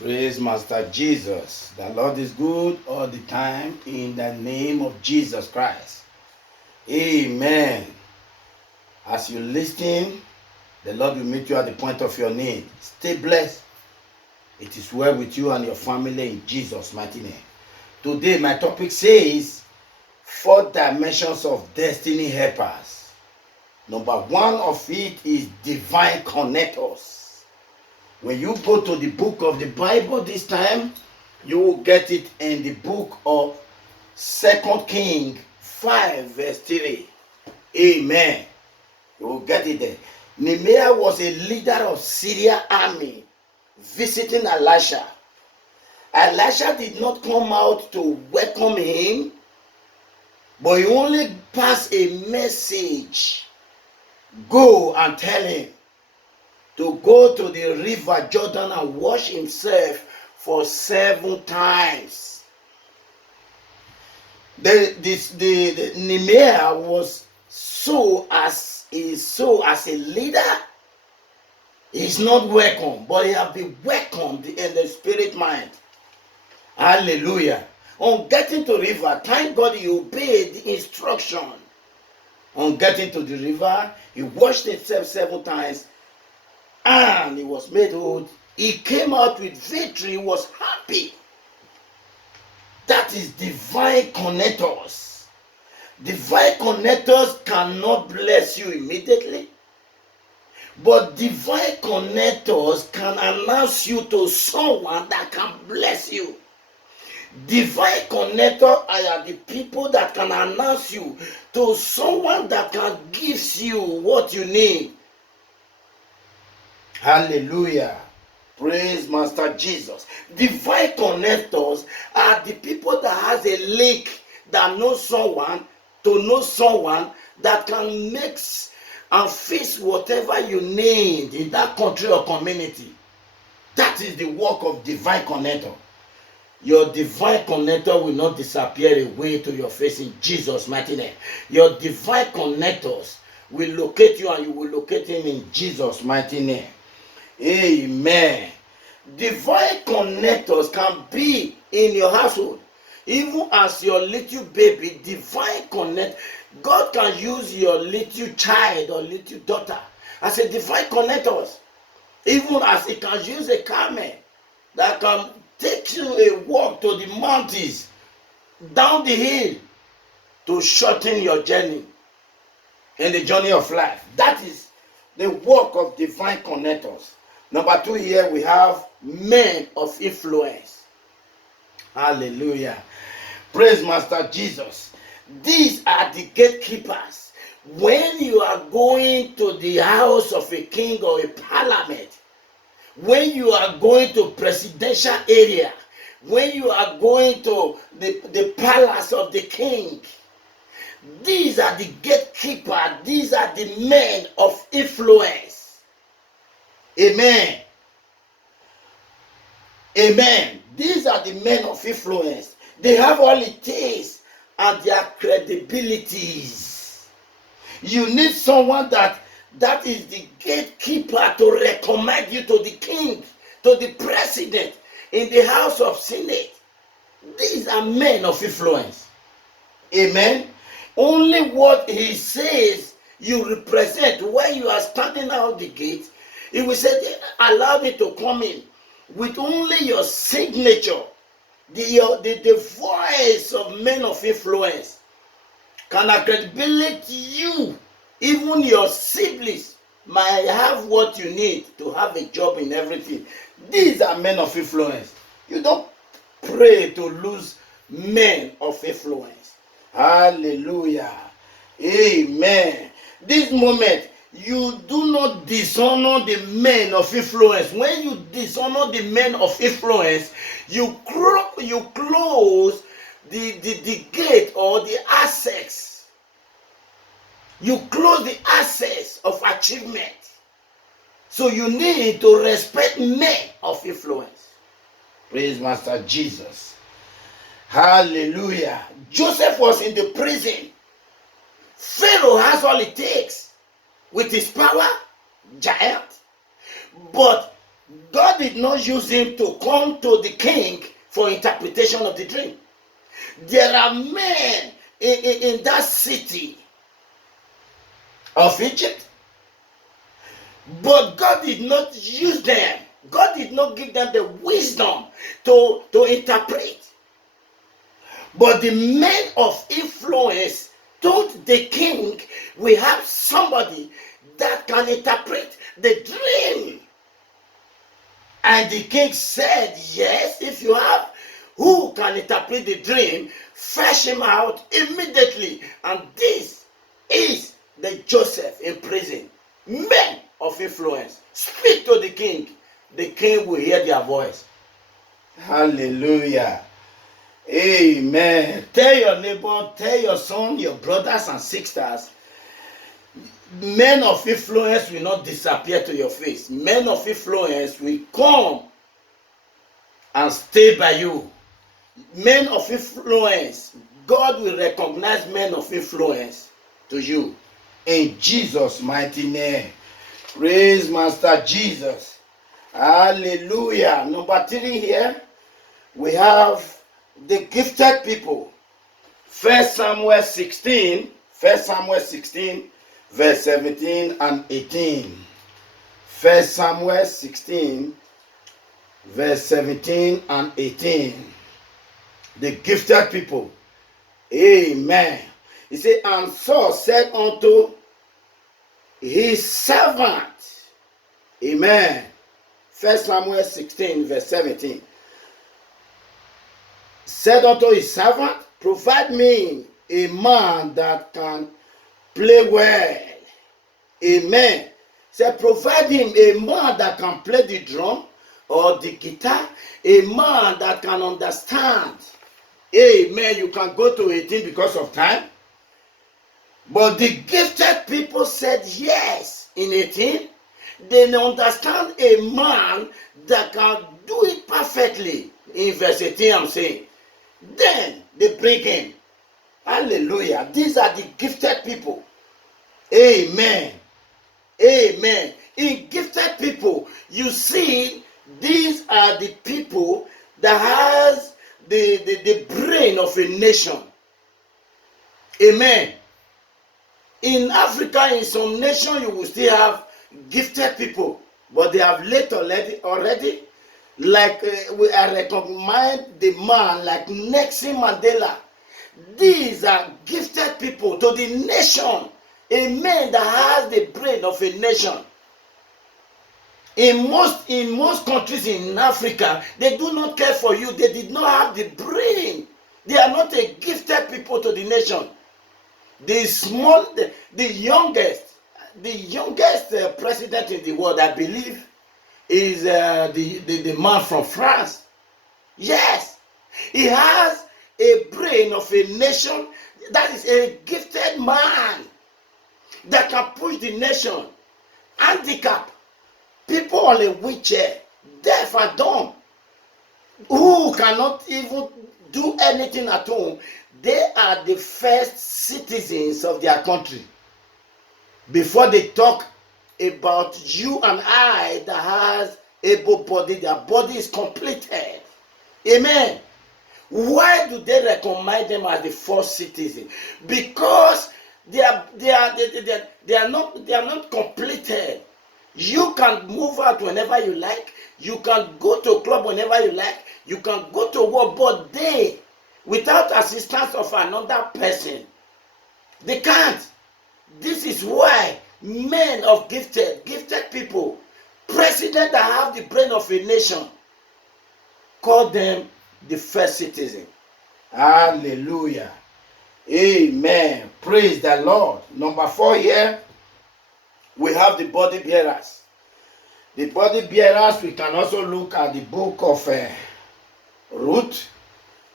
Praise Master Jesus. The Lord is good all the time in the name of Jesus Christ. Amen. As you listen, the Lord will meet you at the point of your need. Stay blessed. It is well with you and your family in Jesus' mighty name. Today, my topic says 4 dimensions of destiny helpers. Number one of it is divine connectors. When you go to the book of the Bible this time, you will get it in the book of 2 Kings 5 verse 3. Amen. You will get it there. Nehemiah was a leader of Syria army visiting Elisha. Elisha did not come out to welcome him, but he only passed a message. Go and tell him to go to the river Jordan and wash himself for 7 times. The Nehemiah was as a leader. He's not welcome, but he has been welcomed in the spirit mind. Hallelujah. On getting to the river, thank God he obeyed the instruction. On getting to the river, he washed himself 7 times and he was made whole. He came out with victory, he was happy. That is divine connectors. Divine connectors cannot bless you immediately, but divine connectors can announce you to someone that can bless you. Divine connectors are the people that can announce you to someone that can give you what you need. Hallelujah. Praise Master Jesus. Divine connectors are the people that has a link that knows someone to know someone that can mix and fix whatever you need in that country or community. That is the work of divine connector. Your divine connector will not disappear away to your face in Jesus' mighty name. Your divine connectors will locate you and you will locate him in Jesus' mighty name. Amen. Divine connectors can be in your household. Even as your little baby, divine connect. God can use your little child or little daughter as a divine connectors. Even as he can use a camel that can take you a walk to the mountains, down the hill, to shorten your journey in the journey of life. That is the work of divine connectors. Number 2 here we have men of influence. Hallelujah. Praise Master Jesus. These are the gatekeepers. When you are going to the house of a king or a parliament, when you are going to presidential area, when you are going to the palace of the king, these are the gatekeepers. These are the men of influence. Amen. Amen. These are the men of influence. They have all it takes and their credibilities. You need someone that is the gatekeeper to recommend you to the king, to the president, in the House of Senate. These are men of influence. Amen. Only what he says you represent when you are standing out the gate. He will say, allow me to come in with only your signature. The voice of men of influence can accredit you. Even your siblings might have what you need to have a job in everything. These are men of influence. You don't pray to lose men of influence. Hallelujah. Amen. This moment, you do not dishonor the men of influence. When you dishonor the men of influence, you close the gate or the access. You close the access of achievement. So you need to respect men of influence. Praise Master Jesus. Hallelujah. Joseph was in the prison. Pharaoh has all it takes with his power, giant. But God did not use him to come to the king for interpretation of the dream. There are men in that city of Egypt, but God did not use them. God did not give them the wisdom to interpret. But the men of influence told the king, we have somebody that can interpret the dream. And the king said, yes, if you have who can interpret the dream, fetch him out immediately. And this is the Joseph in prison. Men of influence, speak to the king. The king will hear their voice. Hallelujah. Amen. Tell your neighbor, tell your son, your brothers and sisters, men of influence will not disappear to your face. Men of influence will come and stay by you. Men of influence, God will recognize men of influence to you. In Jesus' mighty name. Praise Master Jesus. Hallelujah. Number 3 here, we have the gifted people. 1 Samuel 16, verse 17 and 18. 1 Samuel 16, verse 17 and 18. The gifted people. Amen. He said, and Saul said unto his servant, amen. 1 Samuel 16, verse 17. Said unto his servant, provide me a man that can play well. Amen. Said, provide him a man that can play the drum or the guitar, a man that can understand. Amen. You can go to 18 because of time. But the gifted people said yes in 18. They understand a man that can do it perfectly. In verse 18, I'm saying. Then they bring him. Hallelujah. These are the gifted people. Amen. Amen. In gifted people, you see, these are the people that has the brain of a nation. Amen. In Africa, in some nation, you will still have gifted people, but they have late already. Like I recognize the man like Nelson Mandela. These are gifted people to the nation. A man that has the brain of a nation. In most countries in Africa, they do not care for you. They did not have the brain. They are not a gifted people to the nation. The youngest president in the world, I believe, is the man from France. Yes, he has a brain of a nation. That is a gifted man that can push the nation. Handicap, people on a wheelchair, deaf and dumb, who cannot even do anything at home. They are the first citizens of their country. Before they talk about you and I that has able body, their body is completed. Amen. Why do they recognize them as the first citizen? Because they are not completed. You can move out whenever you like. You can go to a club whenever you like. You can go to work, but they, without assistance of another person, they can't. This is why men of gifted people, president that have the brain of a nation, call them the first citizen. Hallelujah. Amen. Praise the Lord. Number 4 here, we have the body bearers. The body bearers, we can also look at the book of Ruth.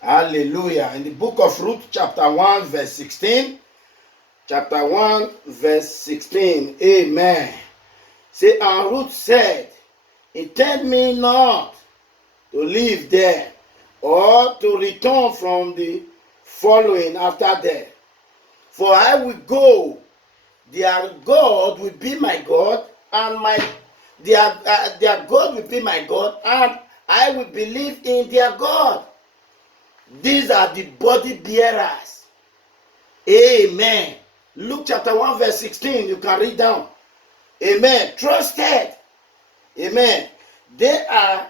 Hallelujah. In the book of Ruth, chapter 1, verse 16. Chapter 1, verse 16. Amen. Say, and Ruth said, intend me not to live there, or to return from the following after death. For I will go, their God will be my God, and my Their God will be my God, and I will believe in their God. These are the body bearers. Amen. Luke chapter 1 verse 16, you can read down. Amen. Trusted. Amen. These are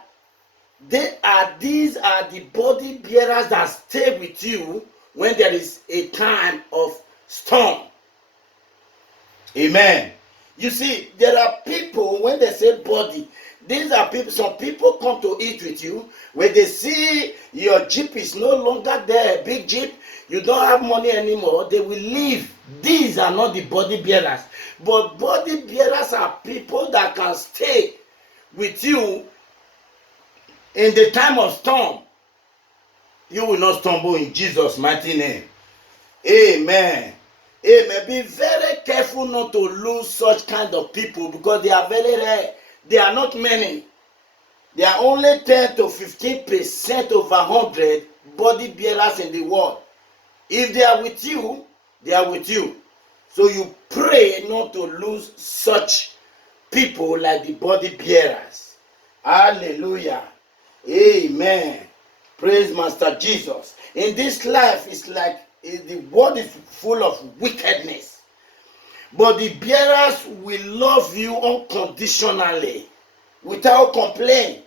the body bearers that stay with you when there is a time of storm. Amen. You see, there are people, when they say body, these are people, some people come to eat with you. When they see your jeep is no longer there, a big jeep, you don't have money anymore, they will leave. These are not the body bearers. But body bearers are people that can stay with you in the time of storm. You will not stumble in Jesus' mighty name. Amen. Amen. Be very careful not to lose such kind of people, because they are very rare. They are not many. There are only 10 to 15% over 100 body bearers in the world. If they are with you, they are with you. So you pray not to lose such people like the body bearers. Hallelujah. Amen. Praise Master Jesus. In this life, it's like the world is full of wickedness. But the bearers will love you unconditionally, without complaint.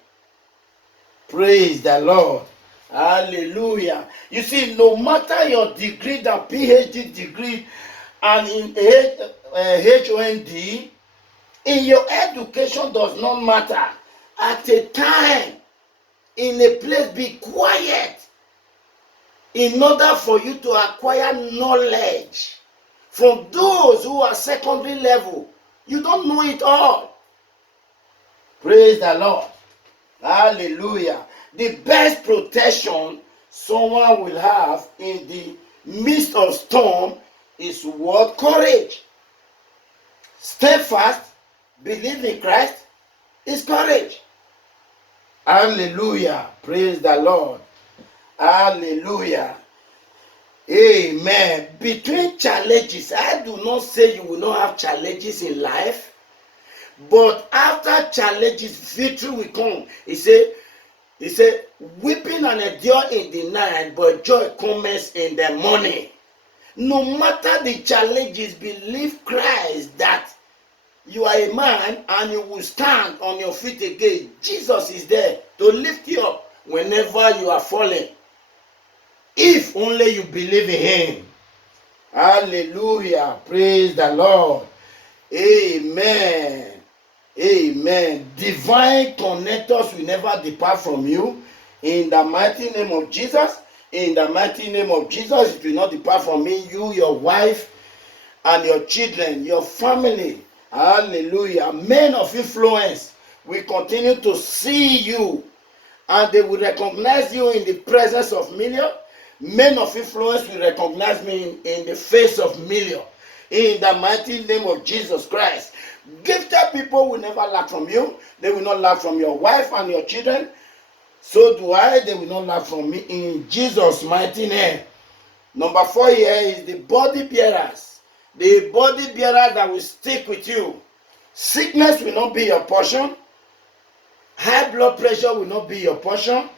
Praise the Lord. Hallelujah. You see, no matter your degree, the PhD degree, and in HOND, in your education does not matter. At a time, in a place, be quiet in order for you to acquire knowledge from those who are secondary level. You don't know it all. Praise the Lord. Hallelujah. The best protection someone will have in the midst of storm is what? Courage. Steadfast, believe in Christ, is courage. Hallelujah. Praise the Lord. Hallelujah. Amen. Between challenges, I do not say you will not have challenges in life, but after challenges, victory will come. He said, weeping and endure in the night, but joy comes in the morning. No matter the challenges, believe Christ that you are a man and you will stand on your feet again. Jesus is there to lift you up whenever you are falling, if only you believe in him. Hallelujah. Praise the Lord. Amen. Amen. Divine connectors will never depart from you. In the mighty name of Jesus. In the mighty name of Jesus, it will not depart from me. You, your wife, and your children, your family. Hallelujah. Men of influence will continue to see you, and they will recognize you in the presence of millions. Men of influence will recognize me in the face of millions. In the mighty name of Jesus Christ. Gifted people will never lack from you. They will not lack from your wife and your children. So do I. They will not lack from me in Jesus' mighty name. Number 4 here is the body bearers. The body bearers that will stick with you. Sickness will not be your portion. High blood pressure will not be your portion.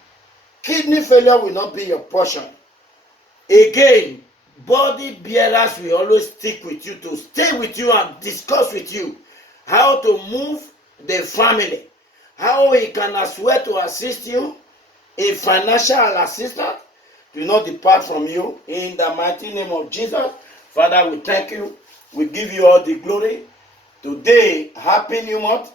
Kidney failure will not be your portion. Again, body bearers will always stick with you, to stay with you and discuss with you how to move the family, how he can as well to assist you in financial assistance. Do not depart from you in the mighty name of Jesus. Father, we thank you. We give you all the glory. Today, happy new month.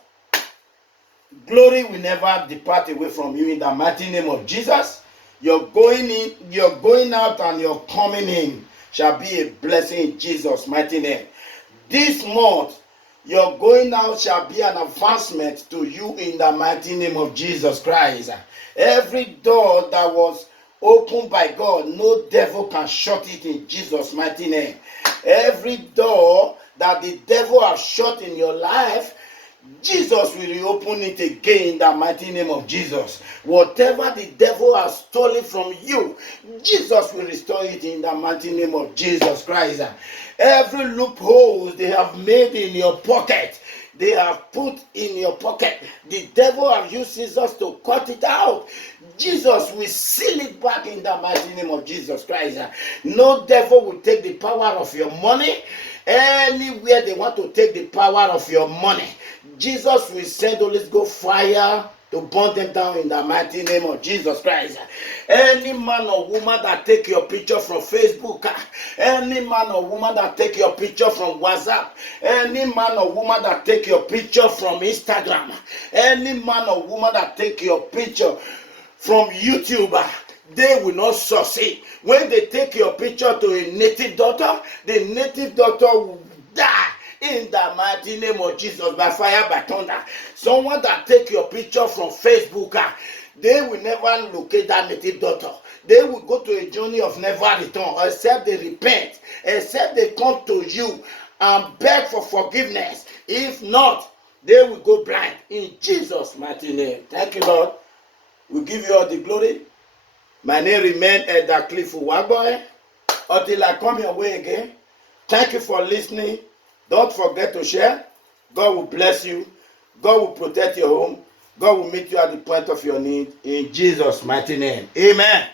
Glory will never depart away from you in the mighty name of Jesus. You're going in, you're going out, and you're coming in shall be a blessing in Jesus' mighty name. This month, your going out shall be an advancement to you in the mighty name of Jesus Christ. Every door that was opened by God, no devil can shut it in Jesus' mighty name. Every door that the devil has shut in your life, Jesus will reopen it again in the mighty name of Jesus. Whatever the devil has stolen from you, Jesus will restore it in the mighty name of Jesus Christ. Every loophole they have made in your pocket, they have put in your pocket. The devil have used scissors to cut it out. Jesus will seal it back in the mighty name of Jesus Christ. No devil will take the power of your money. Anywhere they want to take the power of your money, Jesus will send Holy Ghost fire to burn them down in the mighty name of Jesus Christ. Any man or woman that take your picture from Facebook, any man or woman that take your picture from WhatsApp, any man or woman that take your picture from Instagram, any man or woman that take your picture from YouTube, they will not succeed. When they take your picture to a native doctor, the native doctor will die in the mighty name of Jesus by fire, by thunder. Someone that take your picture from Facebook, they will never locate that native doctor. They will go to a journey of never return, except they repent, except they come to you and beg for forgiveness. If not, they will go blind in Jesus' mighty name. Thank you, Lord. We give you all the glory. My name remains Elder Cliff Wagboy. Until I come your way again, thank you for listening. Don't forget to share. God will bless you. God will protect your home. God will meet you at the point of your need. In Jesus' mighty name. Amen.